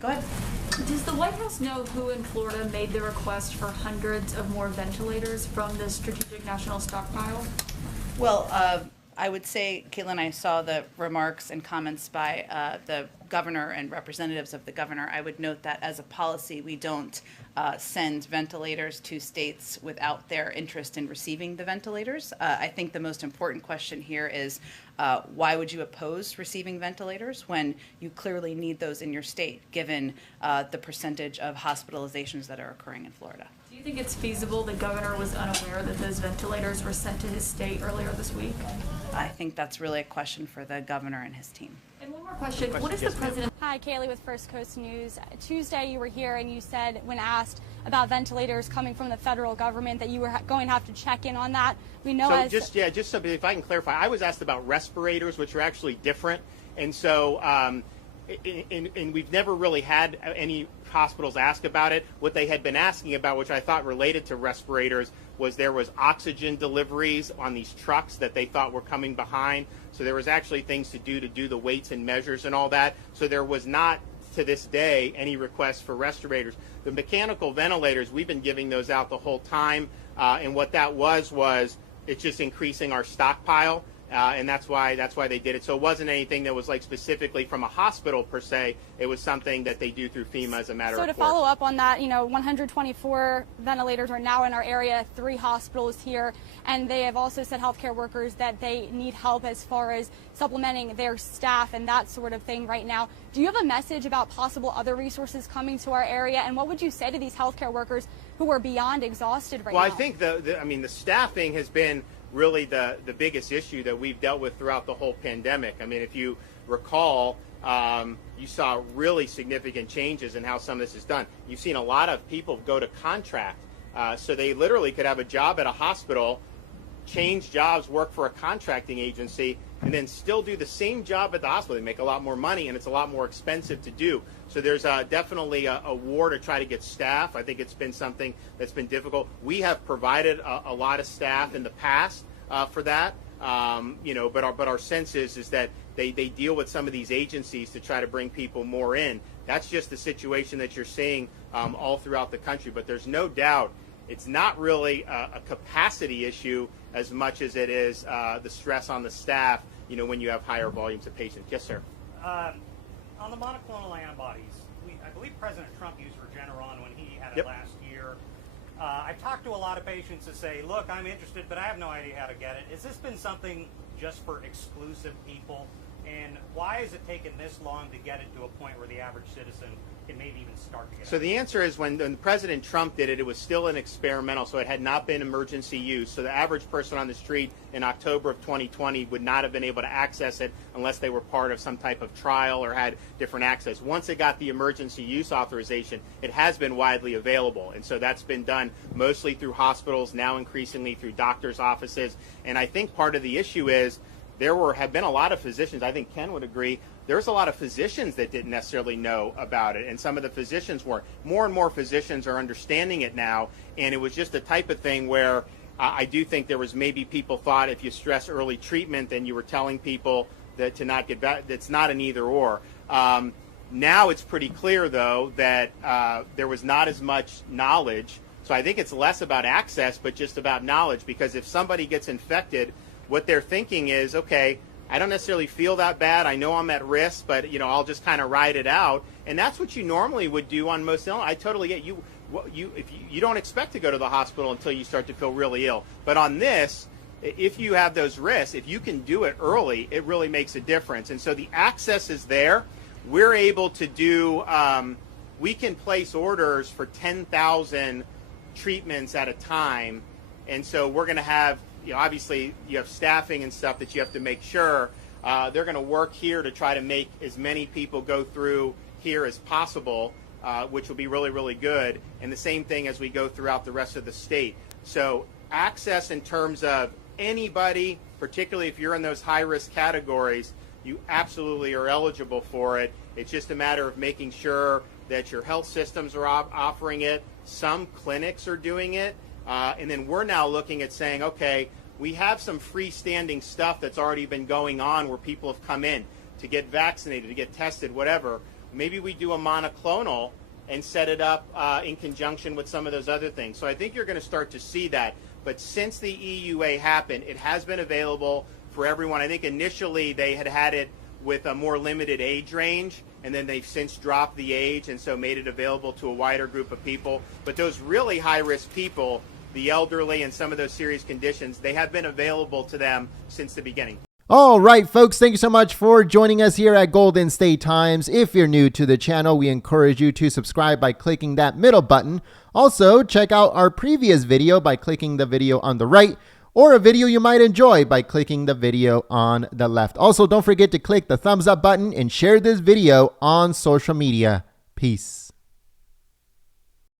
Go ahead. Does the White House know who in Florida made the request for hundreds of more ventilators from the Strategic National Stockpile? Well, I would say, Caitlin, I saw the remarks and comments by the governor and representatives of the governor. I would note that as a policy, we don't send ventilators to states without their interest in receiving the ventilators. I think the most important question here is why would you oppose receiving ventilators when you clearly need those in your state, given the percentage of hospitalizations that are occurring in Florida? Do you think it's feasible the governor was unaware that those ventilators were sent to his state earlier this week? I think that's really a question for the governor and his team. And one more question. What is the president? Hi, Kaylee with First Coast News. Tuesday you were here and you said when asked about ventilators coming from the federal government that you were going to have to check in on that. We know just so if I can clarify, I was asked about respirators, which are actually different. And so and we've never really had any hospitals ask about it. What they had been asking about, which I thought related to respirators, was there was oxygen deliveries on these trucks that they thought were coming behind. So there was actually things to do the weights and measures and all that. So there was not, to this day, any requests for respirators. The mechanical ventilators, we've been giving those out the whole time. And what that was it's just increasing our stockpile. And that's why they did it. So it wasn't anything that was like specifically from a hospital per se. It was something that they do through FEMA as a matter of course. So to follow up on that, 124 ventilators are now in our area, 3 hospitals here, and they have also said healthcare workers that they need help as far as supplementing their staff and that sort of thing right now. Do you have a message about possible other resources coming to our area, and what would you say to these healthcare workers who are beyond exhausted right now? Well, I think the staffing has been really the biggest issue that we've dealt with throughout the whole pandemic. I mean, if you recall, you saw really significant changes in how some of this is done. You've seen a lot of people go to contract. So they literally could have a job at a hospital, change jobs, work for a contracting agency, and then still do the same job at the hospital. They make a lot more money, and it's a lot more expensive to do. So there's definitely a war to try to get staff. I think it's been something that's been difficult. We have provided a lot of staff in the past for that, but our sense is that they deal with some of these agencies to try to bring people more in. That's just the situation that you're seeing all throughout the country. But there's no doubt it's not really a capacity issue as much as it is the stress on the staff, when you have higher volumes of patients. Yes, sir. On the monoclonal antibodies, I believe President Trump used Regeneron when he had it Yep. last year. I've talked to a lot of patients that say, look, I'm interested, but I have no idea how to get it. Has this been something just for exclusive people? And why has it taken this long to get it to a point where the average citizen can maybe even start to get it? So the answer is when President Trump did it, it was still an experimental, so it had not been emergency use. So the average person on the street in October of 2020 would not have been able to access it unless they were part of some type of trial or had different access. Once it got the emergency use authorization, it has been widely available. And so that's been done mostly through hospitals, now increasingly through doctors' offices. And I think part of the issue is have been a lot of physicians, I think Ken would agree, there's a lot of physicians that didn't necessarily know about it, and some of the physicians weren't. More and more physicians are understanding it now, and it was just the type of thing where I do think there was maybe people thought if you stress early treatment, then you were telling people that to not get back. That's not an either or. Now it's pretty clear, though, that there was not as much knowledge. So I think it's less about access, but just about knowledge, because if somebody gets infected, what they're thinking is, okay, I don't necessarily feel that bad. I know I'm at risk, but I'll just kind of ride it out. And that's what you normally would do on most illness. I totally get you. If you don't expect to go to the hospital until you start to feel really ill. But on this, if you have those risks, if you can do it early, it really makes a difference. And so the access is there. We're able to do. We can place orders for 10,000 treatments at a time, and so we're going to have. Obviously, you have staffing and stuff that you have to make sure. They're going to work here to try to make as many people go through here as possible, which will be really, really good. And the same thing as we go throughout the rest of the state. So access in terms of anybody, particularly if you're in those high-risk categories, you absolutely are eligible for it. It's just a matter of making sure that your health systems are offering it. Some clinics are doing it. And then we're now looking at saying, okay, we have some freestanding stuff that's already been going on where people have come in to get vaccinated, to get tested, whatever. maybe we do a monoclonal and set it up in conjunction with some of those other things. So I think you're going to start to see that. But since the EUA happened, it has been available for everyone. I think initially they had it with a more limited age range, and then they've since dropped the age and so made it available to a wider group of people. But those really high-risk people, the elderly and some of those serious conditions, they have been available to them since the beginning. All right, folks, thank you so much for joining us here at Golden State Times. If you're new to the channel, we encourage you to subscribe by clicking that middle button. Also, check out our previous video by clicking the video on the right, or a video you might enjoy by clicking the video on the left. Also, don't forget to click the thumbs up button and share this video on social media. Peace.